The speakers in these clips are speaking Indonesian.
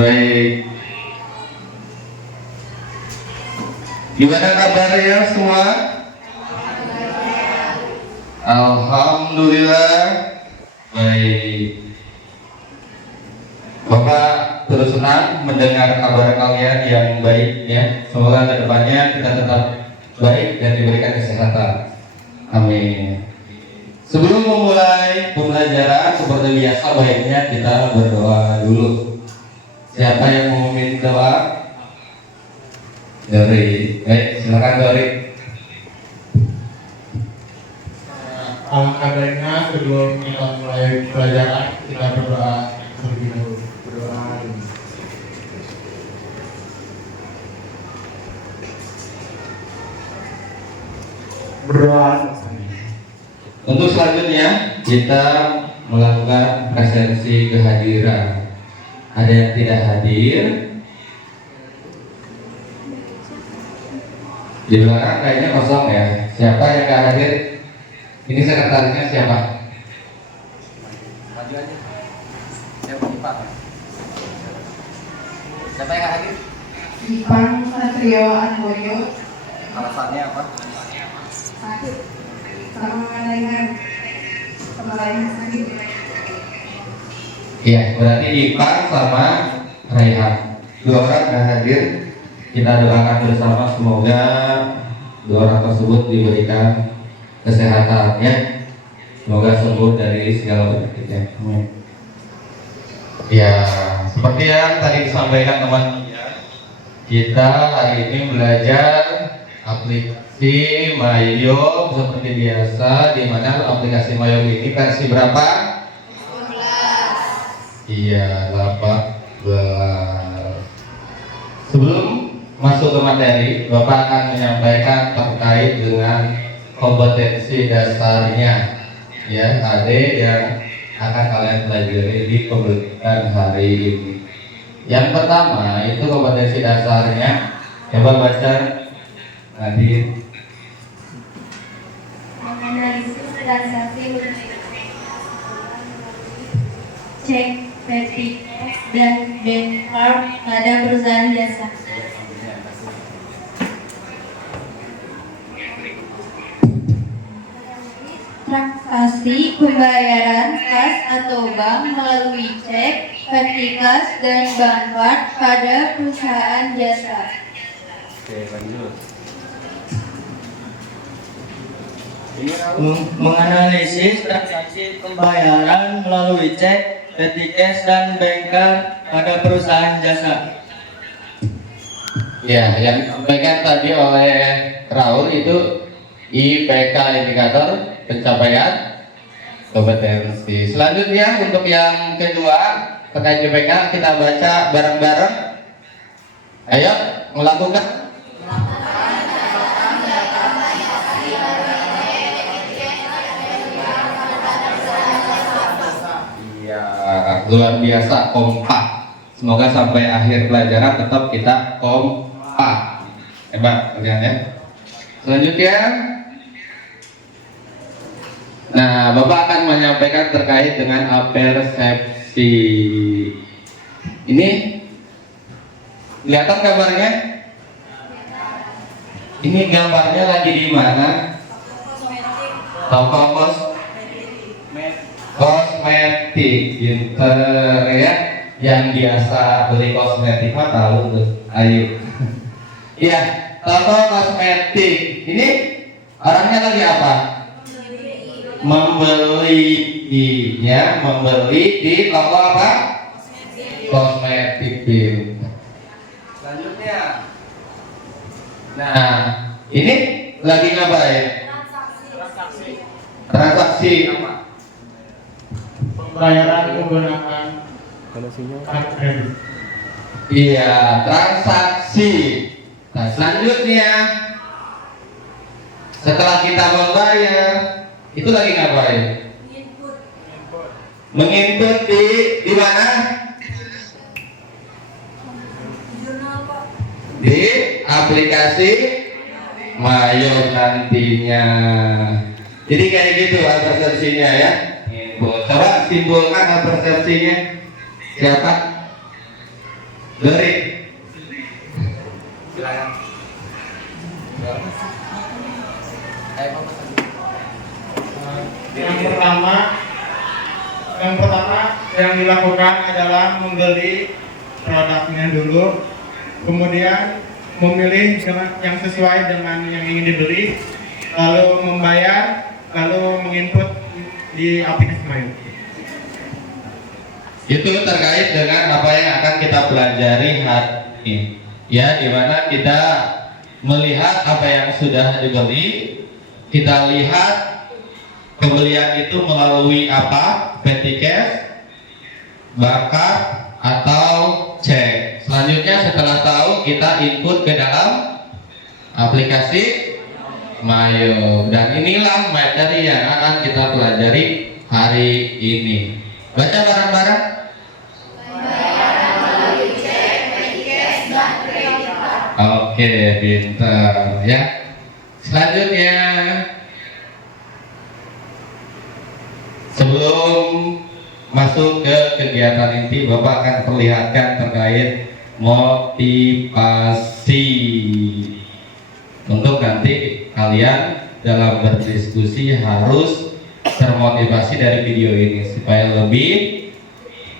Baik. Gimana kabarnya semua? Alhamdulillah. Baik. Bapak terus senang mendengar kabar kalian yang baik ya. Semoga kedepannya kita tetap baik dan diberikan kesehatan. Amin. Sebelum memulai pembelajaran seperti biasa baiknya kita berdoa dulu. Siapa yang mau minta doa? Dori. Baik, silakan Dori. Alangkah baiknya sebelum kita mulai pelajaran kita berdoa terlebih dahulu. Berdoa. Untuk selanjutnya kita melakukan presensi kehadiran. Ada yang tidak hadir? Di belakang kayaknya kosong ya. Siapa yang tidak hadir? Ini sekretarisnya siapa? Maju aja. Siapa Pak? Siapa yang hadir? Ipang Satrio Anboyo. Alasannya apa? Sakit sama dengan kepalanya sakit. Iya, berarti Ipang sama Raihan. Dua orang tidak hadir. Kita doakan bersama semoga dua orang tersebut diberikan kesehatan ya. Semoga sembuh dari segala penyakitnya. Ya, seperti yang tadi disampaikan teman, kita hari ini belajar aplikasi Mayom seperti biasa, di mana aplikasi Mayom ini versi berapa? 12. Iya, 18. Sebelum masuk ke materi, Bapak akan menyampaikan terkait dengan kompetensi dasarnya ya, adik yang akan kalian pelajari di pembelajaran hari ini. Yang pertama itu kompetensi dasarnya. Coba baca Nadir. Menganalisis transaksi cek, petty, dan benchmark pada perusahaan jasa. Transaksi pembayaran kas atau bank melalui cek, petty cash, dan bankward pada perusahaan jasa. Oke, lanjut. Menganalisis transaksi pembayaran melalui cek, petty cash, dan banker pada perusahaan jasa. Ya, yang disampaikan tadi oleh Raul itu IPK, indikator pencapaian kompetensi. Selanjutnya untuk yang kedua terkait IPK kita baca bareng-bareng. Ayo melakukan. Iya, luar biasa kompak. Semoga sampai akhir pelajaran tetap kita kompak. Hebat kalian ya. Selanjutnya, nah Bapak akan menyampaikan terkait dengan apersepsi. Ini kelihatan gambarnya? Ini gambarnya lagi di mana? Toko kosmetik, pinter ya. Yang biasa beli kosmetik mah tahu tuh. Ayo. Iya, toko kosmetik. Ini orangnya lagi apa? Membeli ya, membeli di toko apa? Kosmetik. Selanjutnya, nah ini lagi ngapain? Transaksi Pembayaran menggunakan kartu kredit. Iya, transaksi. Nah, selanjutnya setelah kita membayar, itu lagi ngapain? Menginput di mana? Di aplikasi Mayom nantinya. Jadi kayak gitu persepsinya ya. Coba simpulkan persepsinya. Siapa? Dari Silakan. Ayo Bapak tadi. Yang pertama yang dilakukan adalah membeli produknya dulu, kemudian memilih yang sesuai dengan yang ingin dibeli, lalu membayar, lalu menginput di aplikasi Mayu. itu terkait dengan apa yang akan kita pelajari hari ini, ya, di mana kita melihat apa yang sudah dibeli, kita lihat pembelian itu melalui apa, petty cash, bakar, atau cek. Selanjutnya setelah tahu, kita input ke dalam aplikasi Mayo, dan inilah materi yang akan kita pelajari hari ini. Baca bareng-bareng. Oke, pintar ya. Selanjutnya, sebelum masuk ke kegiatan inti, Bapak akan perlihatkan terkait motivasi. Untuk nanti kalian dalam berdiskusi harus termotivasi dari video ini supaya lebih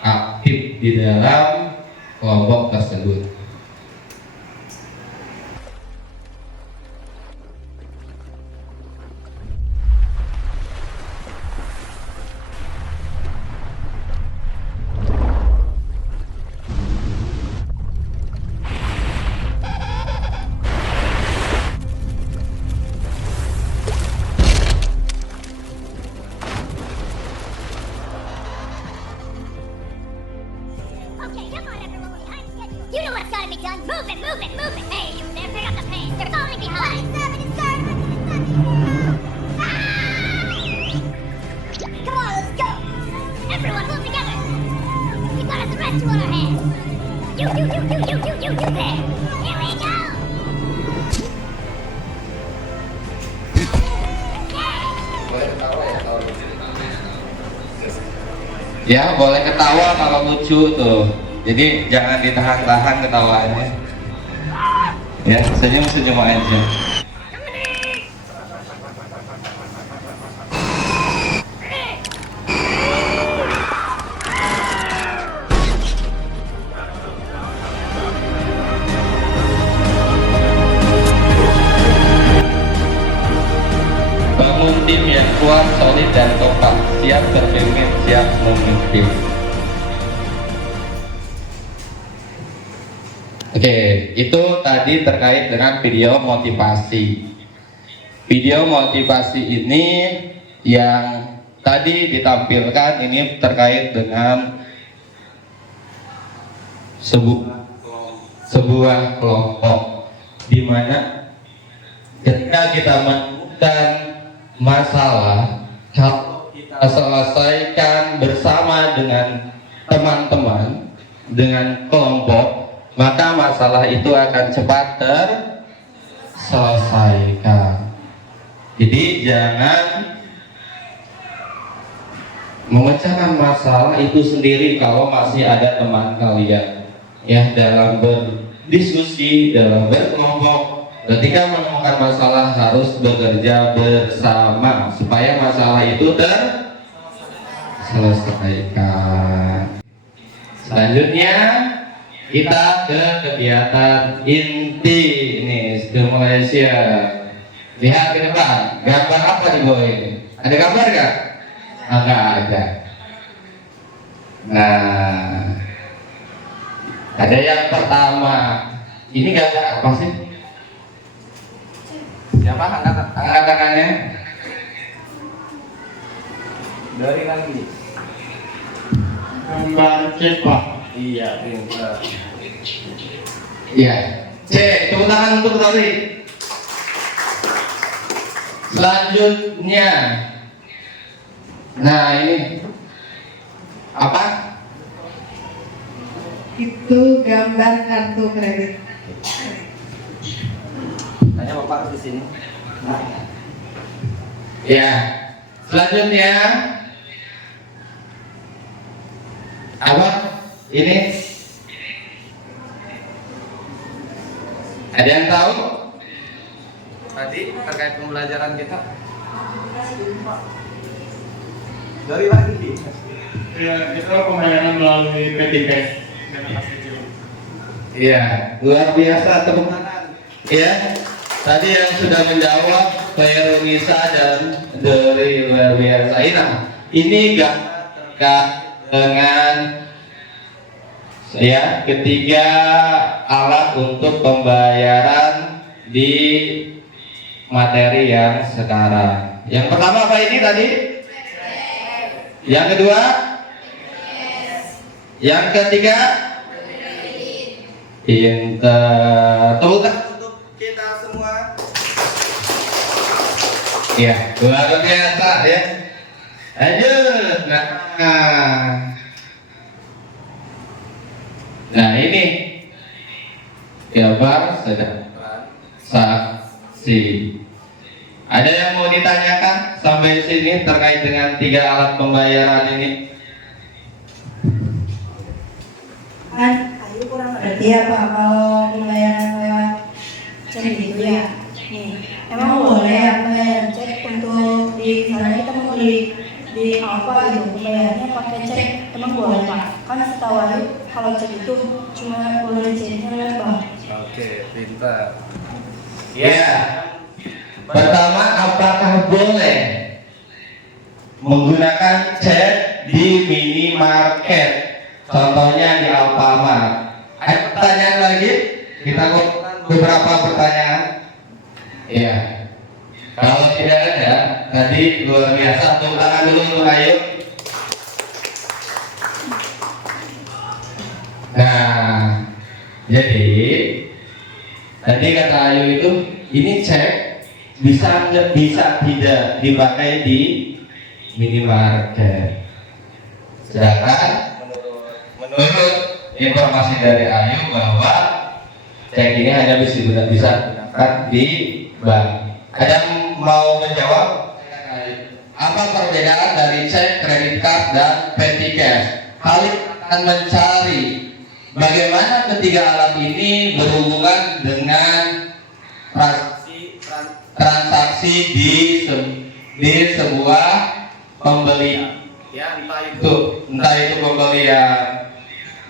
aktif di dalam kelompok tersebut. Okay, come on, everyone. We're behind schedule. You know what's gotta be done. Move it, move it, move it. Hey, you there, pick up the pace. You're falling behind. Stop it, stop it, stop it. Come on, let's go. Everyone, move together. We got the rescue on our hands. You there. Here we go. Boleh ketawa ya kalau lucu. Ya, boleh ketawa kalau lucu tuh. Jadi jangan ditahan-tahan ketawanya. Ya, senyum-senyum aja. Bangun tim yang kuat, solid, dan kompak, siap berpemimpin, siap memimpin. Oke, itu tadi terkait dengan video motivasi. Video motivasi ini yang tadi ditampilkan ini terkait dengan sebuah kelompok, di mana ketika kita menemukan masalah, kalau kita selesaikan bersama dengan teman-teman, dengan kelompok, maka masalah itu akan cepat terselesaikan. Jadi jangan memecahkan masalah itu sendiri kalau masih ada teman kalian, ya, dalam berdiskusi, dalam berkelompok. Ketika menemukan masalah harus bekerja bersama supaya masalah itu terselesaikan. Selanjutnya kita ke kegiatan inti ini ke Malaysia. Lihat ke depan, gambar apa di bawah ini? Ada gambar nggak? Nggak ada. Nah, ada yang pertama. Ini gambar apa sih? Siapa angkat Tangannya. dari lagi? Gambar cepak. Iya, pintar. Iya. C, tepuk tangan untuk Tori. Selanjutnya, nah ini apa? Itu gambar kartu kredit. Tanya Bapak di sini. Ya. Selanjutnya apa? Ini Ada yang tahu? Tadi terkait pembelajaran kita. Dari lagi. Ya, itu pembayaran melalui P3K. Iya, luar biasa tepuk tangan. Iya, tadi yang sudah menjawab Pak Nisa dan dari luar biasa. Ini gak dengan ya ketiga alat untuk pembayaran di materi yang sekarang. Yang pertama apa ini tadi? Yang kedua? Yang ketiga? Pinter. Tepuk tangan untuk kita semua. Ya, luar biasa ya. Lanjut. Nah ini gambar sedang saksi. Ada yang mau ditanyakan sampai sini terkait dengan tiga alat pembayaran ini? Berarti apa kalau pembayaran lewat cek gitu ya? Nih, emang boleh ya pembayaran cek untuk di misalnya kita mau beli di apa gitu pembayarannya pakai cek, emang boleh Pak? Kan setahu Ayu kalau cek itu cuma boleh ceknya lewat bank. Oke, pintar. Ya. Pertama, apakah boleh menggunakan cek di minimarket? Contohnya di Alfamart. Ada pertanyaan lagi? Kita beberapa pertanyaan. Iya. Kalau tidak ada, tadi luar biasa. Tepuk tangan dulu untuk Ayu. Nah, jadi tadi kata Ayu itu, ini cek bisa tidak dipakai di minimarket. Sedangkan menurut informasi dari Ayu bahwa cek ini hanya bisa digunakan di bank. Ada yang mau menjawab? Apa perbedaan dari cek, kredit card, dan petty cash? Kalian akan mencari bagaimana ketiga alat ini berhubungan dengan transaksi di sebuah pembelian. Ya, Entah itu pembelian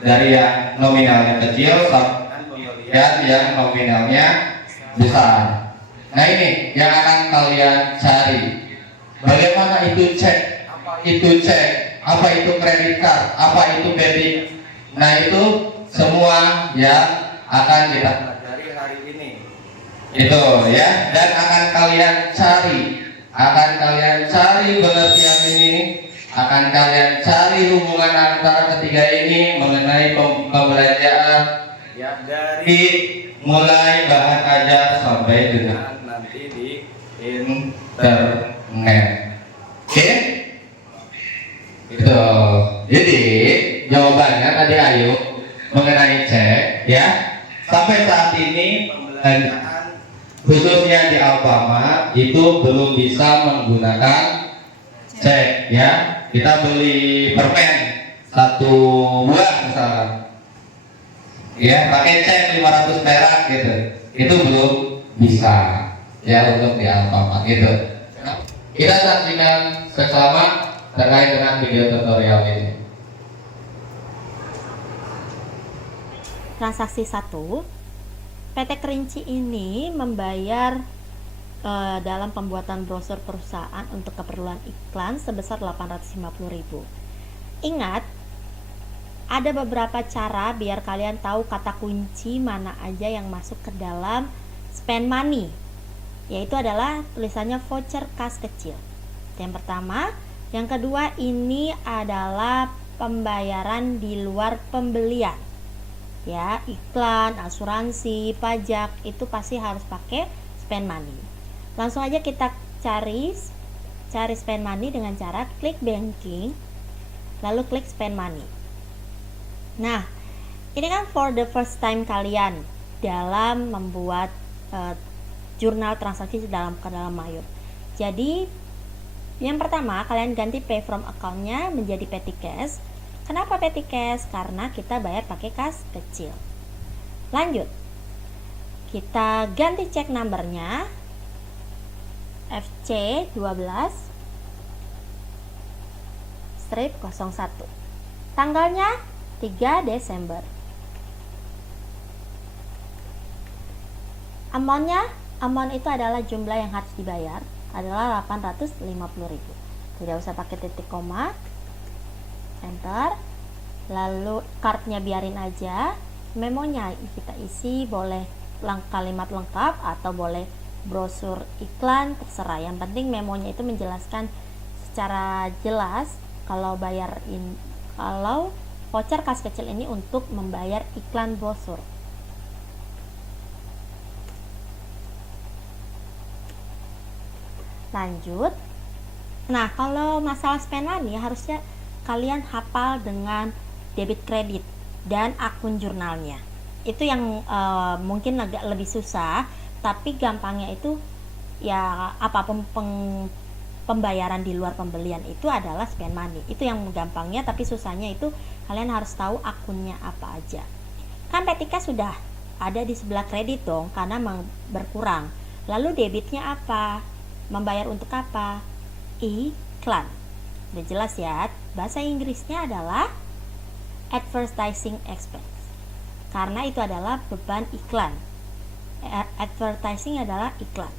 dari yang nominalnya kecil sampai yang nominalnya besar. Nah ini yang akan kalian cari. Bagaimana itu cek? Apa itu cek? Apa itu kredit card? Apa itu debit? Nah itu semua yang akan kita pelajari hari ini. itu ya, dan akan kalian cari pengertian ini, akan kalian cari hubungan antara ketiga ini mengenai pembelanjaan Ya, dari di mulai bahan ajar sampai dengan nanti di internet. Oke? Itu. Jadi jawabannya tadi Ayu mengenai cek ya. Sampai saat ini pembelanjaan khususnya di Alfamart itu belum bisa menggunakan cek ya. Kita beli permen satu buah misalnya ya pakai cek 500 perak gitu, itu belum bisa ya untuk di Alfamart gitu. Kita saksikan seksama terkait dengan video tutorial ini. Transaksi 1, PT Kerinci ini membayar dalam pembuatan brosur perusahaan untuk keperluan iklan sebesar 850.000. Ingat, ada beberapa cara biar kalian tahu kata kunci mana aja yang masuk ke dalam spend money, yaitu adalah tulisannya voucher kas kecil. Yang pertama, yang kedua ini adalah pembayaran di luar pembelian. Ya, iklan, asuransi, pajak itu pasti harus pakai spend money. Langsung aja kita cari spend money dengan cara klik banking lalu klik spend money. Nah, ini kan for the first time kalian dalam membuat jurnal transaksi ke dalam Mayur. Jadi yang pertama kalian ganti pay from account-nya menjadi petty cash. Kenapa petty cash? Karena kita bayar pakai kas kecil. Lanjut, Kita ganti cek numbernya FC 12 strip 01. Tanggalnya 3 Desember. Amount itu adalah jumlah yang harus dibayar adalah 850.000. Tidak usah pakai titik koma. Enter. Lalu kartunya biarin aja. Memonya kita isi, boleh kalimat lengkap atau boleh brosur iklan, terserah. Yang penting memonya itu menjelaskan secara jelas kalau kalau voucher kas kecil ini untuk membayar iklan brosur. Lanjut. Nah, kalau masalah spend money harusnya kalian hafal dengan debit kredit dan akun jurnalnya. Itu yang mungkin agak lebih susah, tapi gampangnya itu ya apapun pembayaran di luar pembelian itu adalah spend money. Itu yang gampangnya, tapi susahnya itu kalian harus tahu akunnya apa aja. Kan Petika sudah ada di sebelah kredit dong, karena berkurang. Lalu debitnya apa? Membayar untuk apa? Iklan. Udah jelas ya. Bahasa Inggrisnya adalah advertising expense, karena itu adalah beban iklan. Advertising adalah iklan.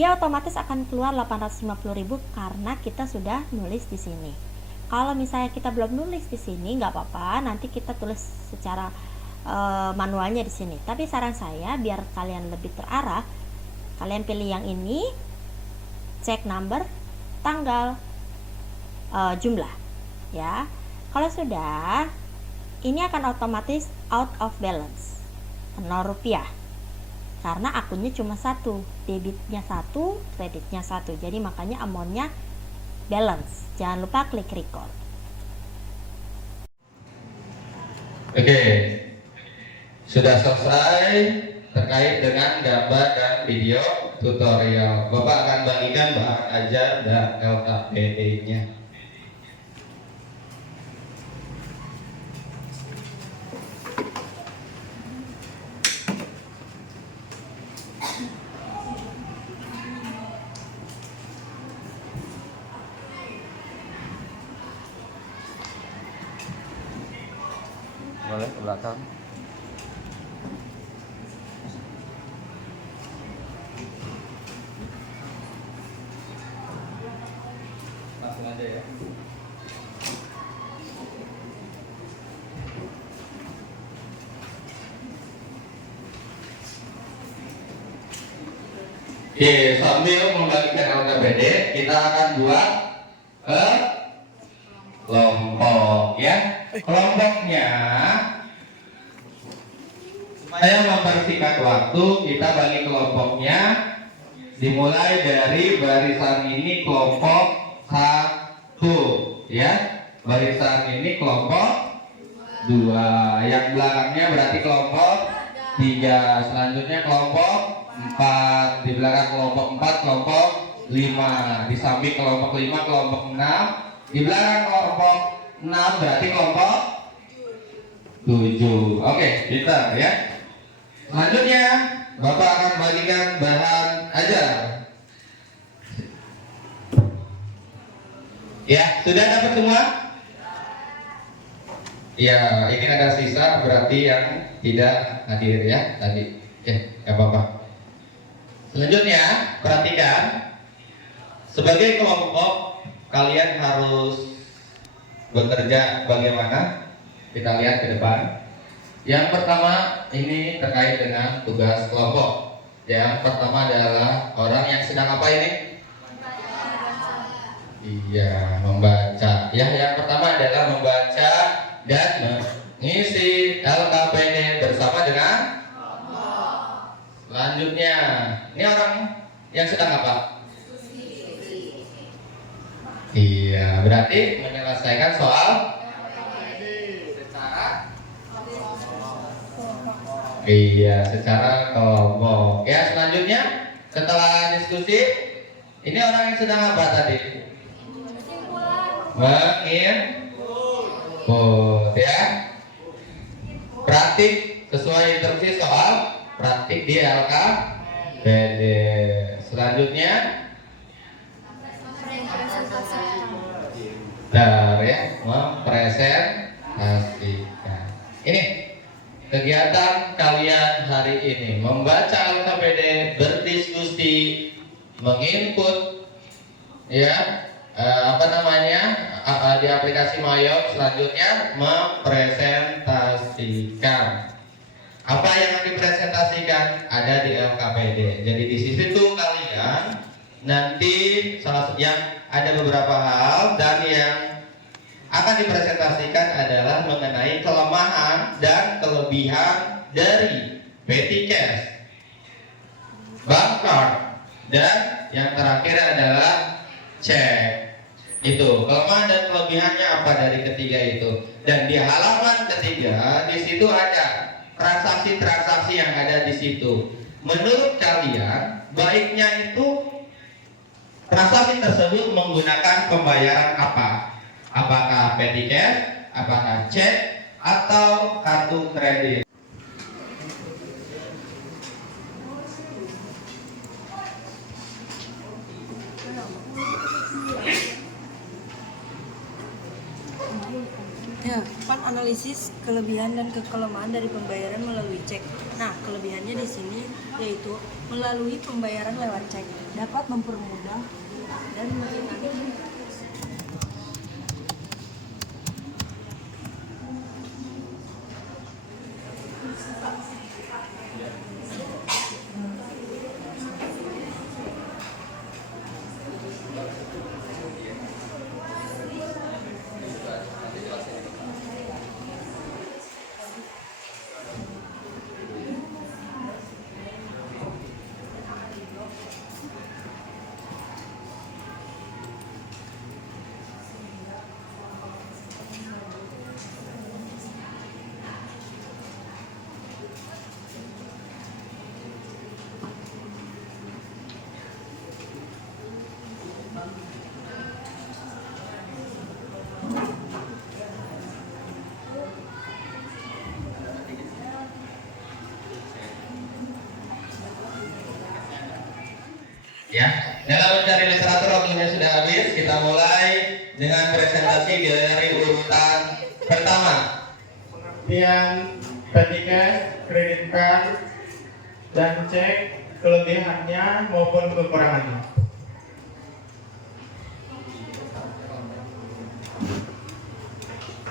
Dia otomatis akan keluar 850.000 karena kita sudah nulis di sini. Kalau misalnya kita belum nulis di sini, nggak apa-apa, nanti kita tulis secara manualnya di sini. Tapi saran saya biar kalian lebih terarah, kalian pilih yang ini, cek number, tanggal, jumlah, ya. Kalau sudah, ini akan otomatis out of balance, 0 rupiah, karena akunnya cuma satu, debitnya satu, kreditnya satu. Jadi makanya amountnya balance. Jangan lupa klik record. Oke, sudah selesai terkait dengan gambar dan video tutorial. Bapak akan bagikan bahan ajar dan LKPD-nya. Boleh ke belakang. Langsung aja ya. Oke, sambil membagikan LKPD, kita akan buat kelompok ya. Kelompoknya, saya mempersingkat waktu, kita bagi kelompoknya dimulai dari barisan ini kelompok 1 ya, barisan ini kelompok 2, yang belakangnya berarti kelompok 3, selanjutnya kelompok 4, di belakang kelompok 4 kelompok 5, di samping kelompok 5 kelompok 6, di belakang kelompok 6 berarti kelompok 7. Oke, pintar ya. Selanjutnya Bapak akan bagikan bahan ajar. Ya, sudah dapat semua? Ya, ini ada sisa berarti yang tidak hadir ya tadi. Oke, nggak apa-apa. Selanjutnya perhatikan, sebagai kelompok kalian harus bekerja bagaimana? Kita lihat ke depan. Yang pertama ini terkait dengan tugas kelompok. Yang pertama adalah orang yang sedang apa ini? Iya, membaca. Ya, yang pertama adalah membaca dan mengisi LKPD bersama dengan kelompok. Selanjutnya, ini orang yang sedang apa? Iya, berarti menyelesaikan soal secara kelompok. Ya, selanjutnya setelah diskusi, ini orang yang sedang apa tadi? Menginput ya. Praktik sesuai instruksi soal praktik di LKPD. Selanjutnya ya, mempresentasikan. Ini kegiatan kalian hari ini, membaca LKPD, berdiskusi, menginput, ya, di aplikasi Mayop. Selanjutnya mempresentasikan. Apa yang dipresentasikan ada di LKPD. Jadi di situ kalian nanti yang ada beberapa hal, dan yang akan dipresentasikan adalah mengenai kelemahan dan kelebihan dari petty cash, bank card, dan yang terakhir adalah cek. Itu kelemahan dan kelebihannya apa dari ketiga itu. Dan di halaman ketiga di situ ada transaksi-transaksi yang ada di situ. Menurut kalian baiknya itu transaksi tersebut menggunakan pembayaran apa? Apakah petty cash, apakah cek, atau kartu kredit? Ya, kan analisis kelebihan dan kelemahan dari pembayaran melalui cek. Nah, kelebihannya di sini yaitu melalui pembayaran lewat cek dapat mempermudah dan meringankan. Ya, dalam mencari literatur waktunya sudah habis. Kita mulai dengan presentasi dari urutan pertama. Pengertian petty cash, credit card, dan cek, kelebihannya maupun kekurangannya.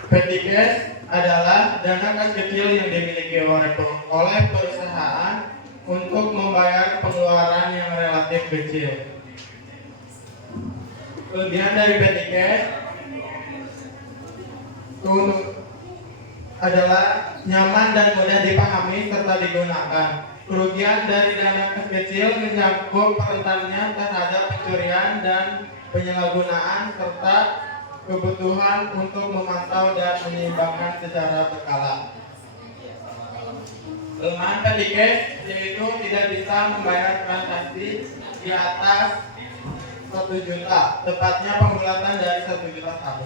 Petty cash adalah dana kas kecil yang dimiliki oleh perusahaan untuk membayar pengeluaran yang relatif kecil. Kelebihan dari petty cash adalah nyaman dan mudah dipahami serta digunakan. Kerugian dari dana kas kecil mencakup rentannya terhadap pencurian dan penyalahgunaan serta kebutuhan untuk memantau dan menyeimbangkan secara berkala. Kelemahan petty cash yaitu tidak bisa membayar transaksi di atas 1 juta, tepatnya pembulatan dari 1 juta satu.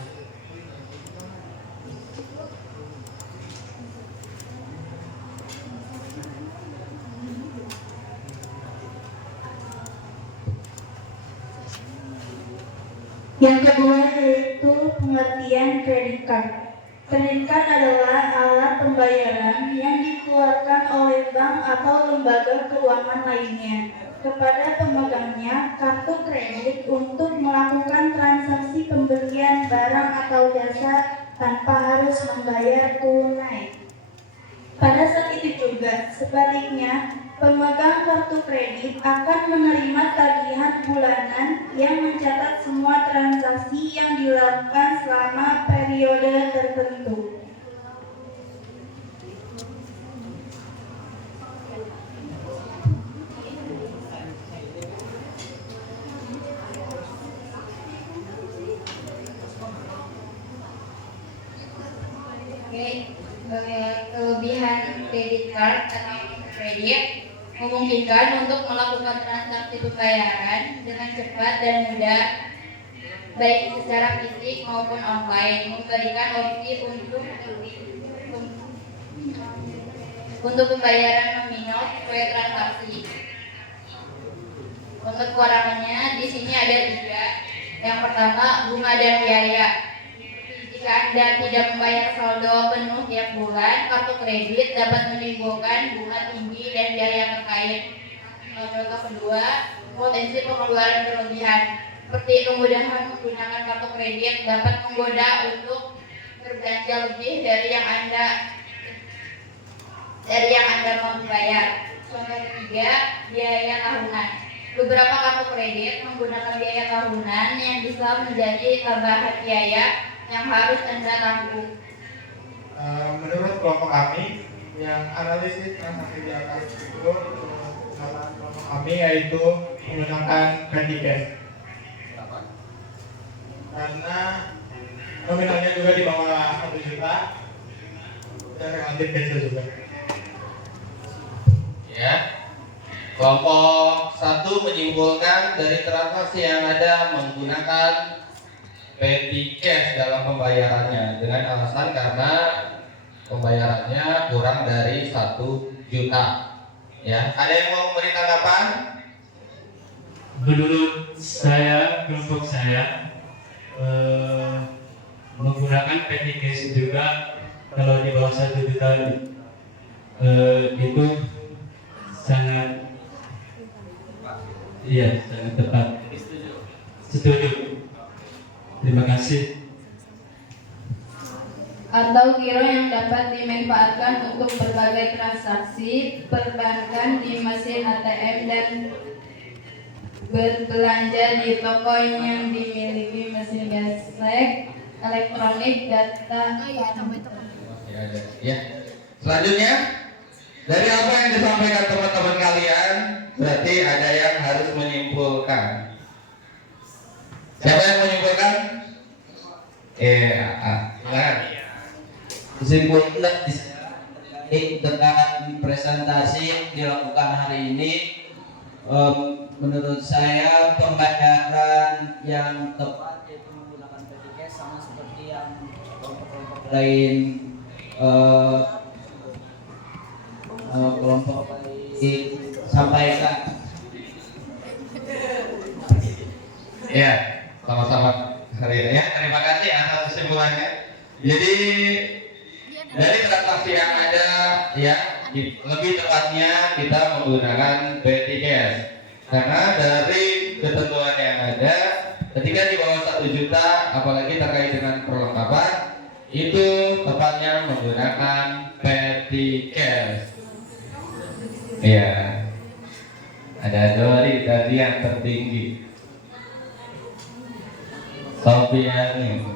Yang kedua yaitu pengertian kredit card. Kredit card adalah alat pembayaran yang dikeluarkan oleh bank atau lembaga keuangan lainnya kepada pemegangnya kartu kredit untuk melakukan transaksi pembelian barang atau jasa tanpa harus membayar tunai. Pada saat itu juga, sebaliknya, pemegang kartu kredit akan menerima tagihan bulanan yang mencatat semua transaksi yang dilakukan selama periode tertentu. Kelebihan kredit card atau kredit memungkinkan untuk melakukan transaksi pembayaran dengan cepat dan mudah, baik secara fisik maupun online, memberikan opsi untuk Untuk pembayaran nominal sesuai transaksi. Untuk kekurangannya di sini ada 3. Yang pertama, bunga dan biaya. Jika Anda tidak membayar saldo penuh tiap bulan, kartu kredit dapat menimbulkan bunga tinggi dan biaya terkait. Contoh kedua, potensi pengeluaran berlebihan. Seperti kemudahan menggunakan kartu kredit dapat menggoda untuk berbelanja lebih dari yang Anda mau bayar. Contoh ketiga, biaya tahunan. Beberapa kartu kredit menggunakan biaya tahunan yang bisa menjadi tambahan biaya yang harus Anda tanggung. Menurut kelompok kami, yang analisis transaksi di atas itu kelompok kami yaitu menggunakan petty cash. Karena nominalnya juga di bawah 1 juta dan relatif kecil juga. Ya. Kelompok 1 menyimpulkan dari transaksi yang ada menggunakan petty cash dalam pembayarannya dengan alasan karena pembayarannya kurang dari 1 juta. Ya, ada yang mau memberi tanggapan? Menurut saya, kelompok saya menggunakan petty cash juga kalau di bawah 1 juta itu sangat tepat. Setuju. Terima kasih. Atau giro yang dapat dimanfaatkan untuk berbagai transaksi perbankan di mesin ATM dan berbelanja di toko yang dimiliki mesin gesek elektronik data. Ya. Selanjutnya, dari apa yang disampaikan teman-teman kalian, berarti ada yang harus menyimpulkan. Siapa yang menyimpulkan? Silakan. Kesimpulan dengan presentasi yang dilakukan hari ini, menurut saya pembayaran yang tepat yaitu menggunakan petty cash sama seperti yang kelompok-kelompok lain sampaikan. Ya, sama-sama hari ini. Ya, terima kasih atas kesimpulannya. Jadi dari transaksi yang ada, ya, lebih tepatnya kita menggunakan petty cash. Karena dari ketentuan yang ada, ketika di bawah 1 juta, apalagi terkait dengan perlengkapan, itu tepatnya menggunakan petty cash. Ya, ada Dori tadi yang tertinggi. Sofiani.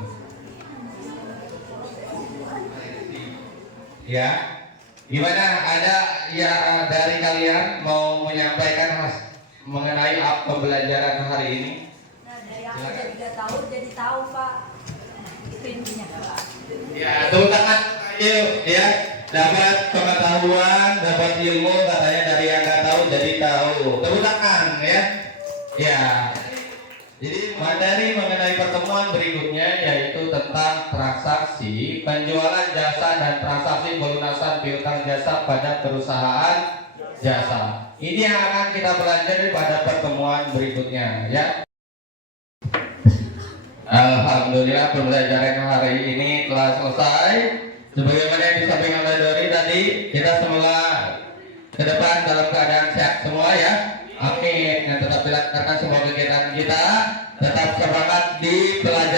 Ya, gimana? Ada ya dari kalian mau menyampaikan mengenai pembelajaran hari ini? Nah, dari aku tidak tahu jadi tahu, Pak. Itu intinya, Pak. Ya, tepuk tangan yuk, ya. Dapat pengetahuan, dapat ilmu, katanya dari yang nggak tahu jadi tahu. Tepuk tangan, ya. Ya. Jadi materi mengenai pertemuan berikutnya yaitu tentang transaksi penjualan jasa dan transaksi pelunasan piutang jasa pada perusahaan jasa. Ini yang akan kita pelajari pada pertemuan berikutnya, ya. Alhamdulillah pembelajaran hari ini telah selesai. Sebagaimana yang disampaikan oleh Dori tadi, kita semula ke depan dalam keadaan sehat semua, ya. Amin. Dan tetap dilaksanakan semua kegiatan kita. Tetap semangat di pelajaran.